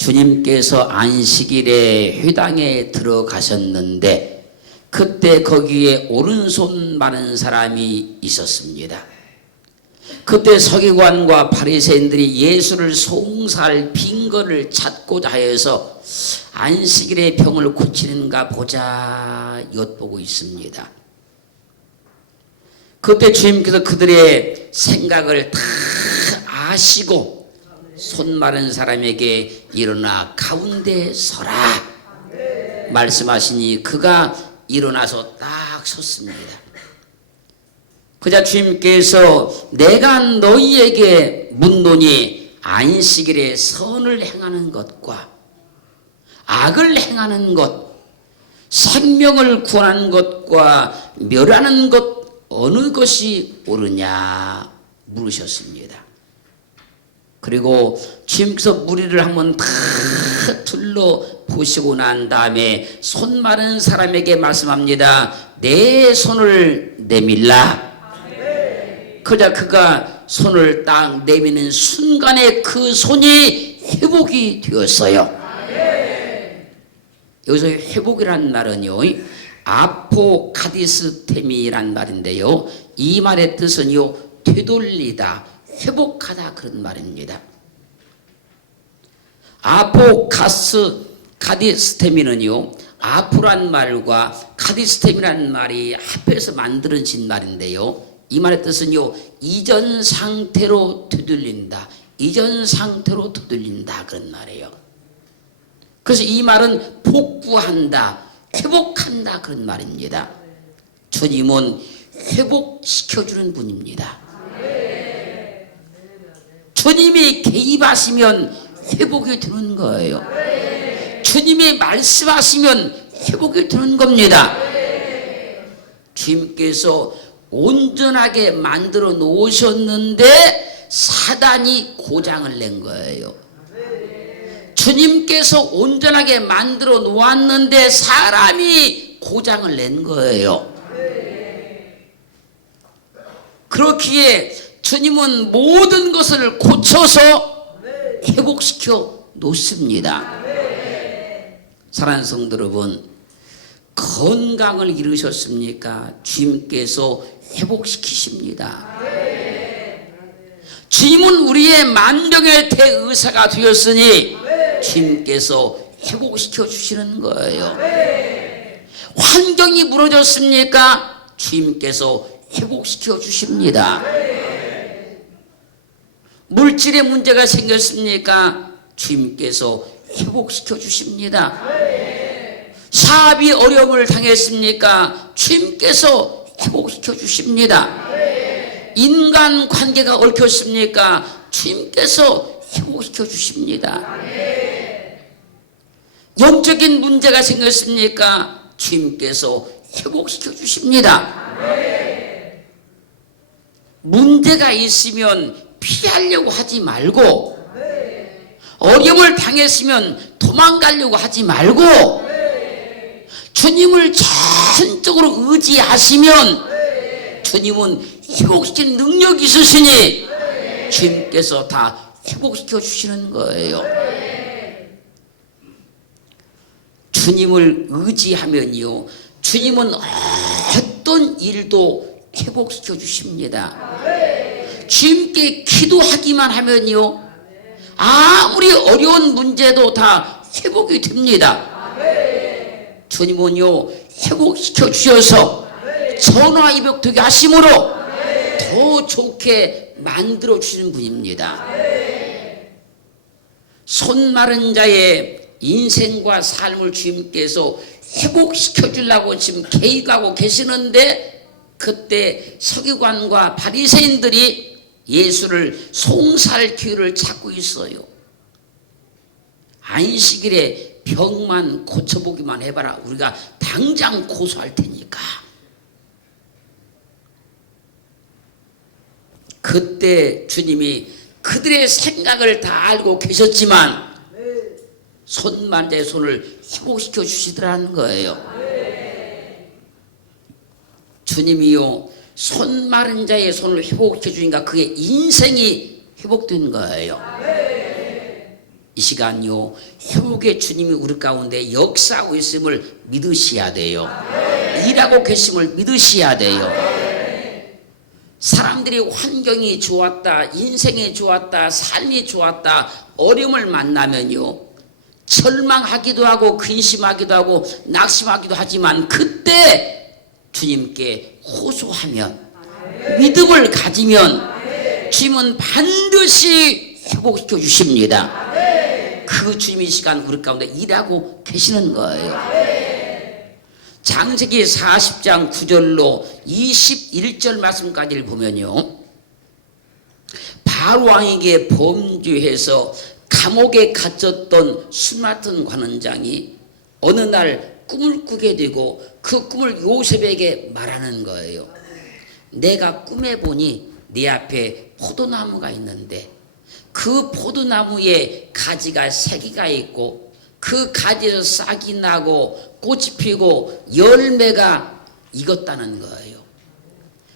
주님께서 안식일에 회당에 들어가셨는데 그때 거기에 오른손 마른 사람이 있었습니다. 그때 서기관과 바리새인들이 예수를 송사할 빈거를 찾고자 하여서 안식일에 병을 고치는가 보자 엿보고 있습니다. 그때 주님께서 그들의 생각을 다 아시고 손 마른 사람에게 일어나 가운데 서라 말씀하시니 그가 일어나서 딱 섰습니다. 그자 주님께서 내가 너희에게 묻노니 안식일에 선을 행하는 것과 악을 행하는 것, 생명을 구하는 것과 멸하는 것 어느 것이 옳으냐 물으셨습니다. 그리고 주님께서 무리를 한번 다 둘러보시고 난 다음에 손 마른 사람에게 말씀합니다. 내 손을 내밀라. 그러자 그가 손을 딱 내미는 순간에 그 손이 회복이 되었어요. 여기서 회복이란 말은요, 아포카디스테미란 말인데요, 이 말의 뜻은요, 되돌리다, 회복하다 그런 말입니다. 아포카디스테미는요, 아프란 말과 카디스테미란 말이 합해서 만들어진 말인데요, 이 말의 뜻은요, 이전 상태로 되돌린다, 이전 상태로 되돌린다 그런 말이에요. 그래서 이 말은 복구한다, 회복한다 그런 말입니다. 주님은 회복시켜주는 분입니다. 주님이 개입하시면 회복이 되는 거예요. 주님이 말씀하시면 회복이 되는 겁니다. 주님께서 온전하게 만들어 놓으셨는데 사단이 고장을 낸 거예요. 주님께서 온전하게 만들어 놓았는데 사람이 고장을 낸 거예요. 그렇기에 주님은 모든 것을 고쳐서 회복시켜 놓습니다. 사랑하는 성도 여러분, 건강을 잃으셨습니까? 주님께서 회복시키십니다. 주님은 우리의 만병의 대의사가 되었으니 주님께서 회복시켜 주시는 거예요. 환경이 무너졌습니까? 주님께서 회복시켜 주십니다. 물질의 문제가 생겼습니까? 주님께서 회복시켜 주십니다. 사업이 어려움을 당했습니까? 주님께서 회복시켜 주십니다. 인간관계가 얽혔습니까? 주님께서 회복시켜 주십니다. 영적인 문제가 생겼습니까? 주님께서 회복시켜 주십니다. 문제가 있으면 피하려고 하지 말고, 어려움을 당했으면 도망가려고 하지 말고, 주님을 전적으로 의지하시면 주님은 회복시키는 능력이 있으시니 주님께서 다 회복시켜 주시는 거예요. 주님을 의지하면요, 주님은 어떤 일도 회복시켜 주십니다. 주님께 기도하기만 하면요, 아무리 어려운 문제도 다 회복이 됩니다. 주님은요, 회복시켜 주셔서 전화위복되게 하심으로 더 좋게 만들어 주시는 분입니다. 손 마른 자의 인생과 삶을 주님께서 회복시켜 주려고 지금 개입하고 계시는데, 그때 서기관과 바리새인들이 예수를 송사할 기회를 찾고 있어요. 안식일에 병만 고쳐보기만 해봐라, 우리가 당장 고소할 테니까. 그때 주님이 그들의 생각을 다 알고 계셨지만 손 마른 자의 손을 회복시켜 주시더라는 거예요. 주님이요, 손 마른 자의 손을 회복시켜 주니까 그의 인생이 회복된 거예요. 이 시간요 회복의 주님이 우리 가운데 역사하고 있음을 믿으셔야 돼요. 일하고 계심을 믿으셔야 돼요. 사람들이 환경이 좋았다, 인생이 좋았다, 삶이 좋았다, 어려움을 만나면요 절망하기도 하고 근심하기도 하고 낙심하기도 하지만 그때 주님께 호소하면 믿음을 가지면 주님은 반드시 회복시켜 주십니다. 그 주님이 이 시간 우리 가운데 일하고 계시는 거예요. 창세기 40장 9절로 21절 말씀까지를 보면요 바로 왕에게 범죄해서 감옥에 갇혔던 술 맡은 관원장이 어느 날 꿈을 꾸게 되고 그 꿈을 요셉에게 말하는 거예요. 내가 꿈에 보니 네 앞에 포도나무가 있는데 그 포도나무에 가지가 3개가 있고 그 가지에서 싹이 나고 꽃이 피고 열매가 익었다는 거예요.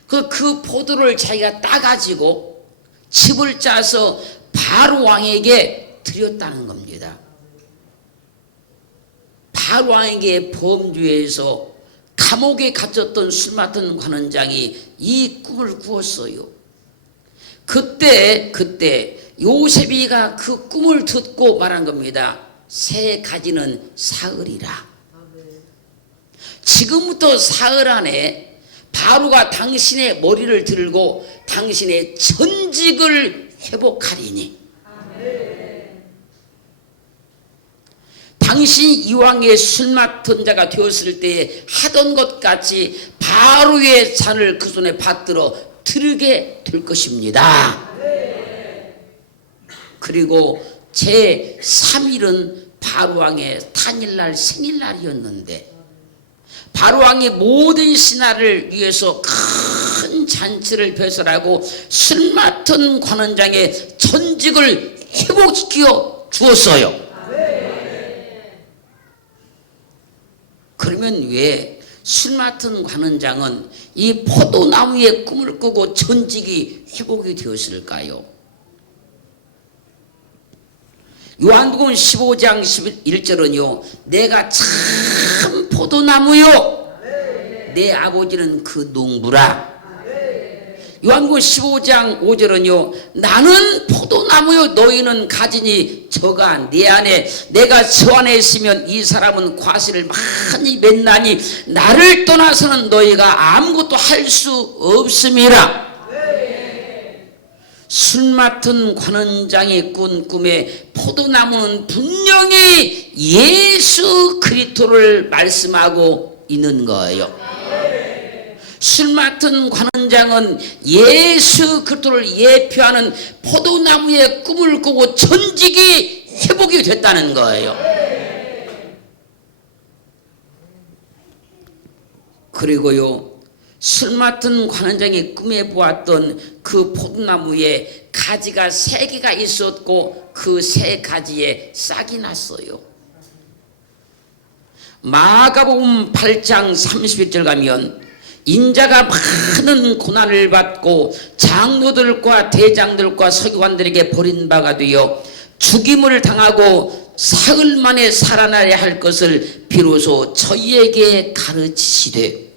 그 포도를 자기가 따가지고 칩을 짜서 바로 왕에게 드렸다는 겁니다. 바로 왕에게 범죄해서 감옥에 갇혔던 술 맡은 관원장이 이 꿈을 꾸었어요. 그때 요셉이가 그 꿈을 듣고 말한 겁니다. 3가지는 사흘이라. 지금부터 사흘 안에 바로가 당신의 머리를 들고 당신의 전직을 회복하리니 당신이 이왕의 술 맡은 자가 되었을 때 하던 것 같이 바로의 잔을 그 손에 받들어 들게 될 것입니다. 그리고 제 3일은 바로왕의 탄일날 생일날이었는데 바로왕이 모든 신하를 위해서 큰 잔치를 배설하고 술 맡은 관원장의 전직을 회복시켜 주었어요. 그러면 왜 술 맡은 관원장은 이 포도나무의 꿈을 꾸고 전직이 회복이 되었을까요? 요한복음 15장 11절은요 내가 참 포도나무요 내 아버지는 그 농부라. 요한복음 15장 5절은요 나는 포도나무요 너희는 가지니 저가 내 안에 내가 저 안에 있으면 이 사람은 과실을 많이 맺나니 나를 떠나서는 너희가 아무것도 할 수 없음이라. 술 맡은 관원장이 꾼 꿈에 포도나무는 분명히 예수 그리스도를 말씀하고 있는 거예요. 술 맡은 관원장은 예수 그리스도를 예표하는 포도나무의 꿈을 꾸고 전직이 회복이 됐다는 거예요. 그리고요 술 맡은 관원장이 꿈에 보았던 그 포도나무에 가지가 3개가 있었고 그 3가지에 싹이 났어요. 마가복음 8장 31절 가면 인자가 많은 고난을 받고 장로들과 대장들과 서기관들에게 버림받아 되어 죽임을 당하고 사흘 만에 살아나야 할 것을 비로소 저희에게 가르치시되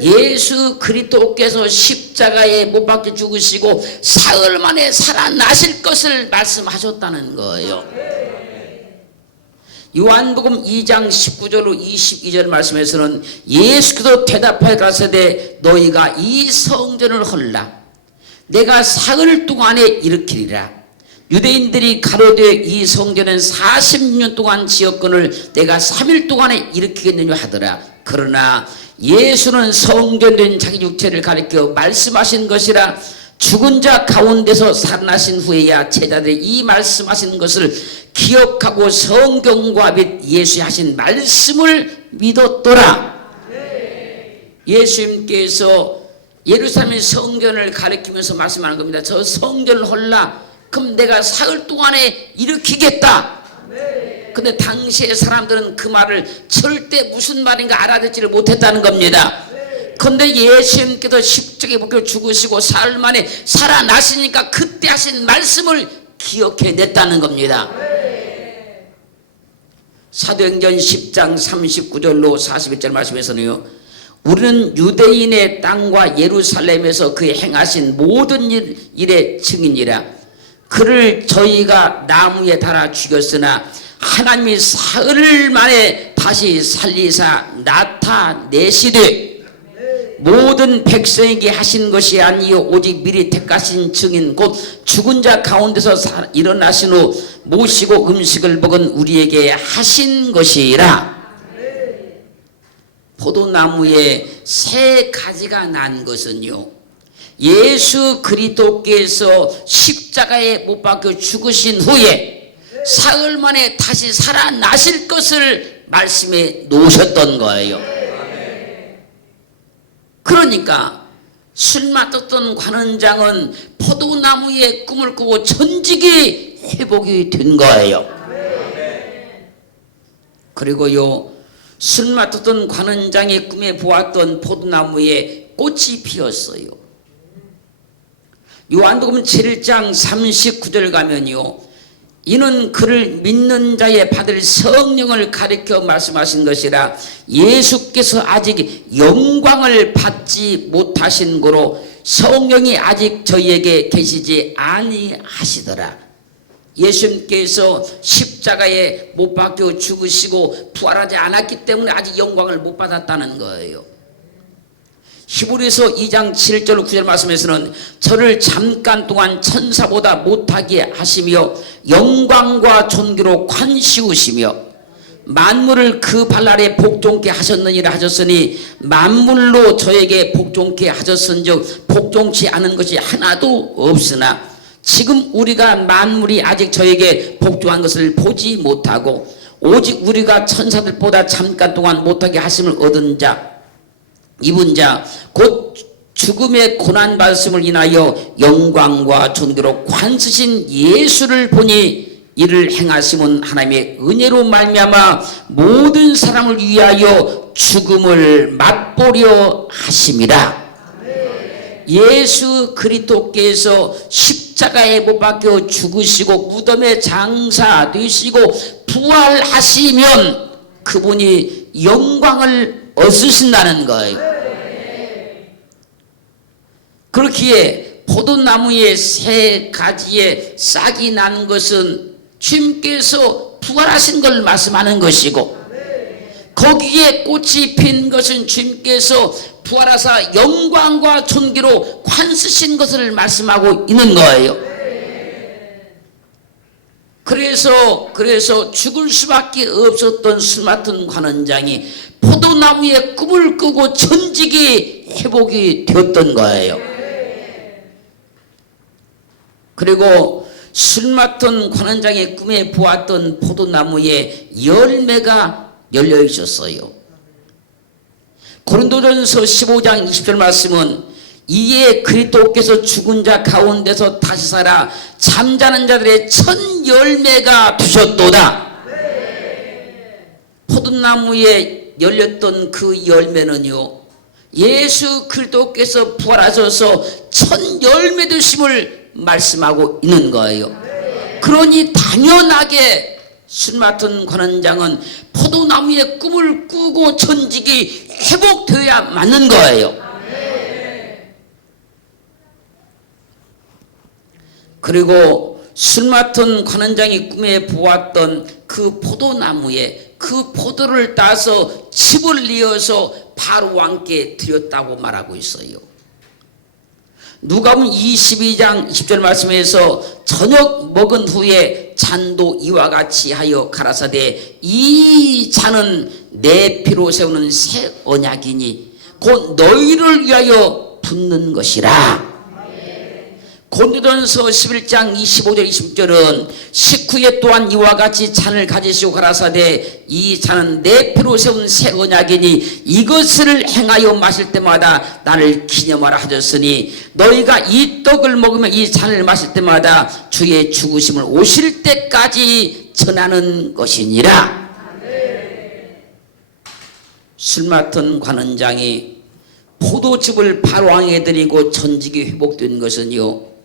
예수 그리스도께서 십자가에 못 박혀 죽으시고 사흘 만에 살아나실 것을 말씀하셨다는 거예요. 요한복음 2장 19절로 22절 말씀에서는 예수 그리스도 대답하여 가라사대 너희가 이 성전을 헐라 내가 사흘 동안에 일으키리라. 유대인들이 가로되 이 성전은 40년 동안 지었거늘 내가 3일 동안에 일으키겠느냐 하더라. 그러나 예수는 성전된 자기 육체를 가리켜 말씀하신 것이라. 죽은 자 가운데서 살아나신 후에야 제자들이 이 말씀하신 것을 기억하고 성경과 및 예수의 하신 말씀을 믿었더라. 예수님께서 예루살렘 성전을 가리키면서 말씀하는 겁니다. 저 성전을 헐라. 그럼 내가 사흘 동안에 일으키겠다. 근데 당시의 사람들은 그 말을 절대 무슨 말인가 알아듣지를 못했다는 겁니다. 그런데 예수님께서 십자가에 못 박혀 죽으시고 사흘 만에 살아나시니까 그때 하신 말씀을 기억해냈다는 겁니다. 사도행전 10장 39절로 41절 말씀에서는요, 우리는 유대인의 땅과 예루살렘에서 그의 행하신 모든 일의 증인이라. 그를 저희가 나무에 달아 죽였으나 하나님이 사흘 만에 다시 살리사 나타내시되 모든 백성에게 하신 것이 아니요 오직 미리 택하신 증인 곧 죽은 자 가운데서 일어나신 후 모시고 음식을 먹은 우리에게 하신 것이라. 포도나무에 세 가지가 난 것은요, 예수 그리스도께서 십자가에 못 박혀 죽으신 후에 사흘 만에 다시 살아나실 것을 말씀해 놓으셨던 거예요. 그러니까 술 마셨던 관원장은 포도나무의 꿈을 꾸고 전직이 회복이 된 거예요. 그리고요, 술 맡았던 관원장의 꿈에 보았던 포도나무에 꽃이 피었어요. 요한복음 7장 39절 가면요, 이는 그를 믿는 자에 받을 성령을 가리켜 말씀하신 것이라. 예수께서 아직 영광을 받지 못하신 고로 성령이 아직 저희에게 계시지 아니하시더라. 예수님께서 십자가에 못 박혀 죽으시고 부활하지 않았기 때문에 아직 영광을 못 받았다는 거예요. 히브리서 2장 7절 9절 말씀에서는 저를 잠깐 동안 천사보다 못하게 하시며 영광과 존귀로 관시우시며 만물을 그 발 아래 복종케 하셨느니라 하셨으니 만물로 저에게 복종케 하셨은즉 복종치 않은 것이 하나도 없으나 지금 우리가 만물이 아직 저에게 복종한 것을 보지 못하고 오직 우리가 천사들보다 잠깐 동안 못하게 하심을 얻은 자 입은 자 곧 죽음의 고난 받으심을 인하여 영광과 존귀로 관쓰신 예수를 보니 이를 행하심은 하나님의 은혜로 말미암아 모든 사람을 위하여 죽음을 맛보려 하심이라. 예수 그리스도께서 십자가에 못 박혀 죽으시고 무덤에 장사되시고 부활하시면 그분이 영광을 얻으신다는 거예요. 그렇기에 포도나무의 세 가지의 싹이 난 것은 주님께서 부활하신 걸 말씀하는 것이고, 거기에 꽃이 핀 것은 주님께서 부활하사 영광과 존귀로 관쓰신 것을 말씀하고 있는 거예요. 그래서 죽을 수밖에 없었던 술 맡은 관원장이 포도나무의 꿈을 꾸고 전직이 회복이 되었던 거예요. 그리고 술 맡은 관원장의 꿈에 보았던 포도나무에 열매가 열려 있었어요. 고린도전서 15장 20절 말씀은 이에 그리스도께서 죽은 자 가운데서 다시 살아 잠자는 자들의 첫 열매가 되셨도다. 포도나무에 열렸던 그 열매는요, 예수 그리스도께서 부활하셔서 첫 열매 되심을 말씀하고 있는 거예요. 그러니 당연하게 술 맡은 관원장은 포도나무의 꿈을 꾸고 전직이 회복되어야 맞는 거예요. 그리고 술 맡은 관원장이 꿈에 보았던 그 포도나무에 그 포도를 따서 칩을 이어서 바로 왕께 드렸다고 말하고 있어요. 누가복음 22장 20절 말씀에서 저녁 먹은 후에 잔도 이와 같이 하여 가라사대 이 잔은 내 피로 세우는 새 언약이니 곧 너희를 위하여 붓는 것이라. 고린도전서 11장 25절 20절은 식후에 또한 이와 같이 잔을 가지시고 가라사대 이 잔은 내 피로 세운 새 언약이니 이것을 행하여 마실 때마다 나를 기념하라 하셨으니 너희가 이 떡을 먹으면 이 잔을 마실 때마다 주의 죽으심을 오실 때까지 전하는 것이니라. 술 맡은 관원장이 포도즙을 바로왕에 드리고 전직이 회복된 것은요,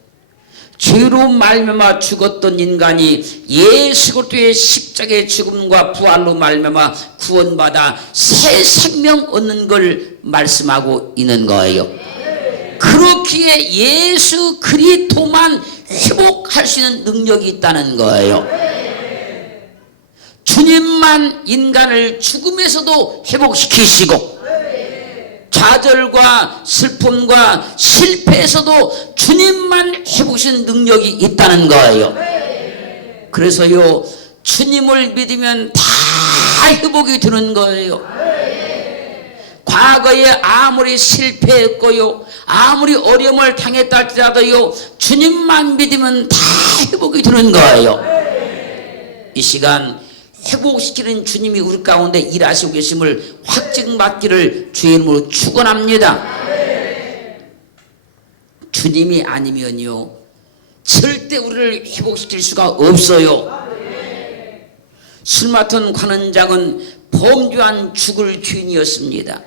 죄로 말미암아 죽었던 인간이 예수 그리스도의 십자가의 죽음과 부활로 말미암아 구원받아 새 생명 얻는 걸 말씀하고 있는 거예요. 그렇기에 예수 그리스도만 회복할 수 있는 능력이 있다는 거예요. 주님만 인간을 죽음에서도 회복시키시고 좌절과 슬픔과 실패에서도 주님만 회복하시는 능력이 있다는 거예요. 그래서요, 주님을 믿으면 다 회복이 되는 거예요. 과거에 아무리 실패했고요, 아무리 어려움을 당했다 할지라도요, 주님만 믿으면 다 회복이 되는 거예요. 이 시간 회복시키는 주님이 우리 가운데 일하시고 계심을 확증받기를 주의 이름으로 축원합니다. 주님이 아니면요, 절대 우리를 회복시킬 수가 없어요. 술 맡은 관원장은 범죄한 죽을 주인이었습니다.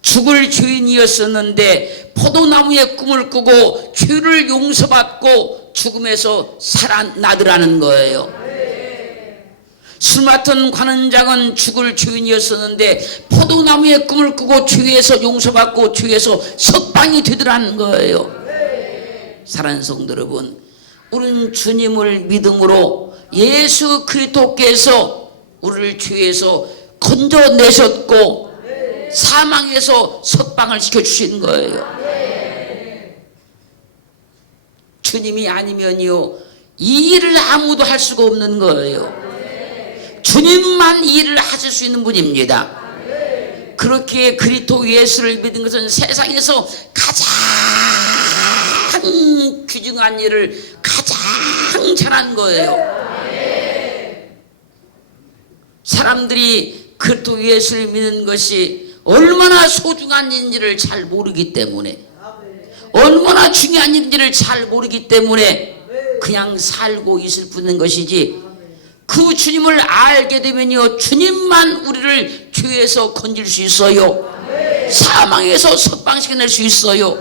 죽을 주인이었었는데 포도나무의 꿈을 꾸고 죄를 용서받고 죽음에서 살아나더라는 거예요. 술 맡은 관원장은 죽을 주인이었었는데 포도나무의 꿈을 꾸고 죄에서 용서받고 죄에서 석방이 되더라는 거예요. 사랑하는 성도 여러분, 우리는 주님을 믿음으로 예수 그리스도께서 우리를 죄에서 건져내셨고 사망에서 석방을 시켜주신 거예요. 주님이 아니면요, 이 일을 아무도 할 수가 없는 거예요. 주님만 이 일을 하실 수 있는 분입니다. 그렇게 그리스도 예수를 믿은 것은 세상에서 가장 귀중한 일을 가장 잘한 거예요. 사람들이 그리스도 예수를 믿는 것이 얼마나 소중한 일인지를 잘 모르기 때문에, 얼마나 중요한 일인지를 잘 모르기 때문에 그냥 살고 있을 뿐인 것이지, 그 주님을 알게 되면요, 주님만 우리를 죄에서 건질 수 있어요. 사망에서 석방시켜낼 수 있어요.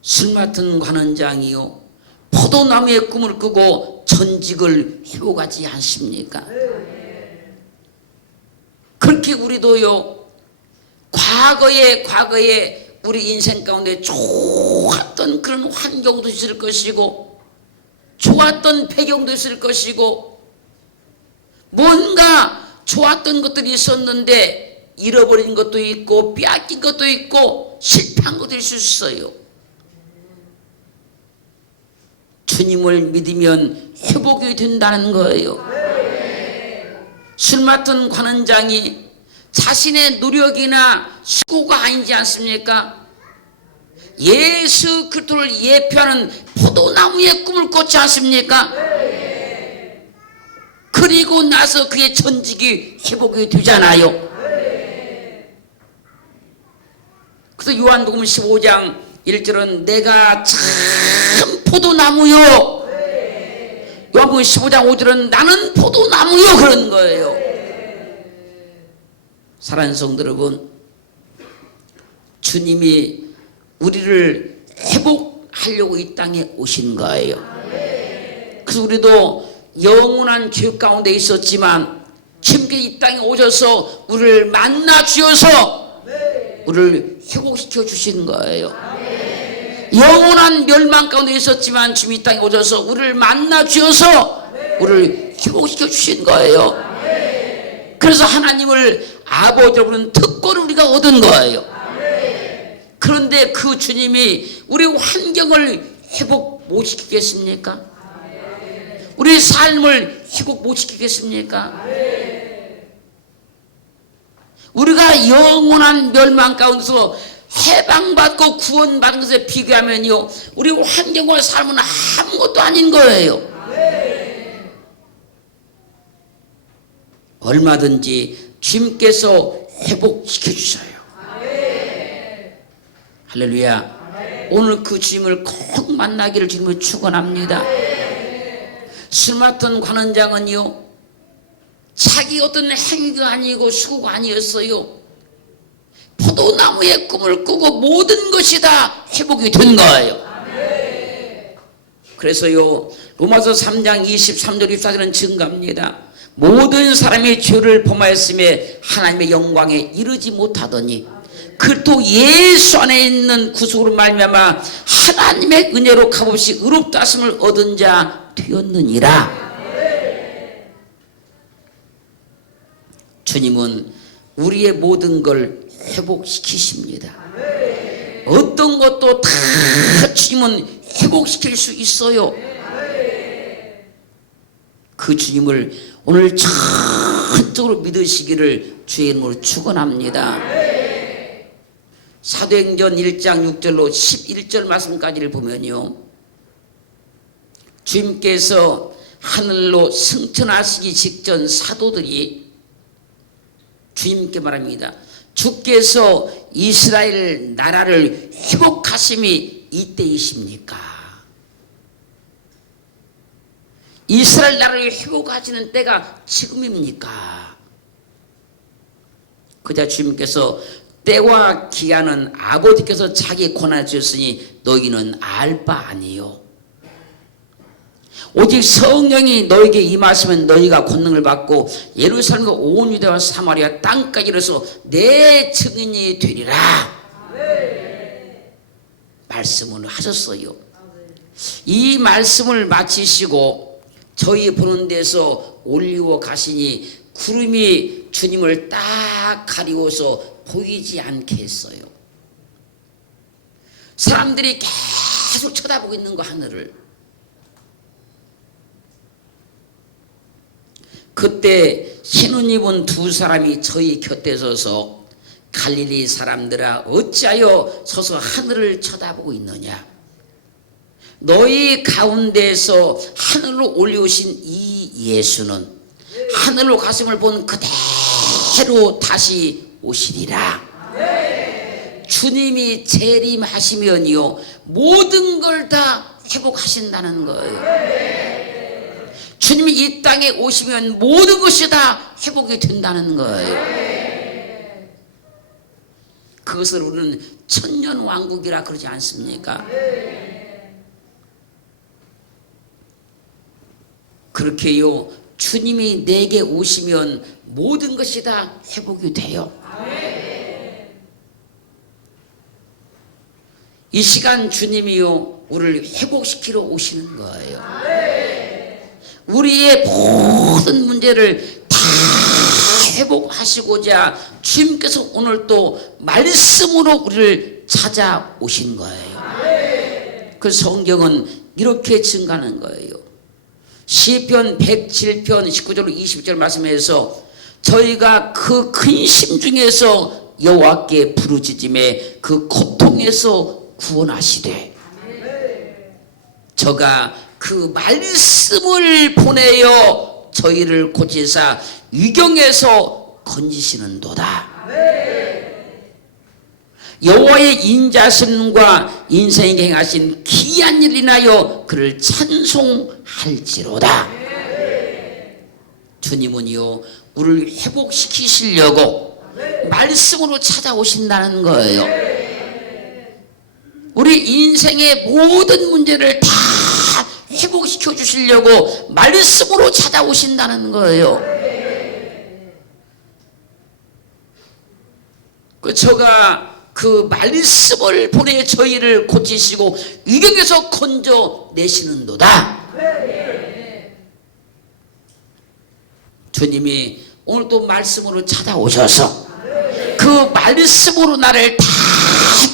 술 맡은 관원장이요, 포도나무의 꿈을 꾸고 전직을 회복하지 않습니까? 그렇게 우리도요, 과거에 우리 인생 가운데 좋았던 그런 환경도 있을 것이고, 좋았던 배경도 있을 것이고, 뭔가 좋았던 것들이 있었는데 잃어버린 것도 있고 빼앗긴 것도 있고 실패한 것도 있을 수 있어요. 주님을 믿으면 회복이 된다는 거예요. 술 맡은 관원장이 자신의 노력이나 수고가 아니지 않습니까? 예수 그리스도를 예표하는 포도나무의 꿈을 꿨지 않습니까? 그리고 나서 그의 전직이 회복이 되잖아요. 그래서 요한복음 15장 1절은 내가 참 포도나무요, 요한복음 15장 5절은 나는 포도나무요, 그런 거예요. 사랑하는 성도 여러분, 주님이 우리를 회복하려고 이 땅에 오신 거예요. 그래서 우리도 영원한 죄 가운데 있었지만 주님께 이 땅에 오셔서 우리를 만나 주셔서 우리를 회복시켜 주신 거예요. 영원한 멸망 가운데 있었지만 주님 이 땅에 오셔서 우리를 만나 주셔서 우리를 회복시켜 주신 거예요. 그래서 하나님을 아버지로 부르는 특권을 우리가 얻은 거예요. 그런데 그 주님이 우리 환경을 회복 못 시키겠습니까? 우리 삶을 회복 못 시키겠습니까? 우리가 영원한 멸망 가운데서 해방받고 구원받은 것에 비교하면요, 우리 환경과 삶은 아무것도 아닌 거예요. 얼마든지 주님께서 회복시켜 주셔요. 할렐루야. 오늘 그 주님을 꼭 만나기를 주님을 축원합니다. 술 맡은 관원장은요, 자기 어떤 행위가 아니고 수고가 아니었어요. 포도나무의 꿈을 꾸고 모든 것이 다 회복이 된 거예요. 그래서요 로마서 3장 23절 24절은 증거합니다. 모든 사람이 죄를 범하였음에 하나님의 영광에 이르지 못하더니 그도 예수 안에 있는 구속으로 말미암아 하나님의 은혜로 값없이 의롭다 하심을 얻은 자 되었느니라. 주님은 우리의 모든 걸 회복시키십니다. 어떤 것도 다 주님은 회복시킬 수 있어요. 그 주님을 오늘 전적으로 믿으시기를 주의 이름으로 축원합니다. 사도행전 1장 6절로 11절 말씀까지를 보면요, 주님께서 하늘로 승천하시기 직전 사도들이 주님께 말합니다. 주께서 이스라엘 나라를 회복하심이 이때이십니까? 이스라엘 나라를 회복하시는 때가 지금입니까? 그자 주님께서 때와 기한은 아버지께서 자기 권한에 주셨으니 너희는 알 바 아니요. 오직 성령이 너에게 임하시면 너희가 권능을 받고 예루살렘과 온 유대와 사마리아 땅까지 이르러서 내 증인이 되리라. 말씀을 하셨어요. 이 말씀을 마치시고 저희 보는 데서 올리워 가시니 구름이 주님을 딱 가리워서 보이지 않게 했어요. 사람들이 계속 쳐다보고 있는 거 하늘을. 그때 흰옷 입은 두 사람이 저희 곁에 서서 갈릴리 사람들아 어찌하여 서서 하늘을 쳐다보고 있느냐. 너희 가운데서 하늘로 올려오신 이 예수는 하늘로 가심을 본 그대로 다시 오시리라. 주님이 재림하시면요 모든 걸 다 회복하신다는 거예요. 주님이 이 땅에 오시면 모든 것이 다 회복이 된다는 거예요. 그것을 우리는 천년왕국이라 그러지 않습니까? 그렇게요 주님이 내게 오시면 모든 것이 다 회복이 돼요. 이 시간 주님이요 우리를 회복시키러 오시는 거예요. 우리의 모든 문제를 다 회복하시고자 주님께서 오늘 또 말씀으로 우리를 찾아오신 거예요. 그 성경은 이렇게 증가하는 거예요. 시편 107편 19절 20절 말씀에서 저희가 그 근심 중에서 여호와께 부르짖음에 그 고통에서 구원하시되 저가 그 말씀을 보내어 저희를 고치사 위경에서 건지시는도다. 여호와의 인자심과 인생에게 행하신 기이한 일을 인하여 그를 찬송할지로다. 주님은요 우리를 회복시키시려고 말씀으로 찾아오신다는 거예요. 우리 인생의 모든 문제를 다 회복시켜 주시려고 말씀으로 찾아오신다는 거예요. 저가 그 말씀을 보내 저희를 고치시고 위경에서 건져내시는도다. 주님이 오늘 또 말씀으로 찾아오셔서 그 말씀으로 나를 다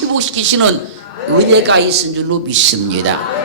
회복시키시는 은혜가 있은 줄로 믿습니다.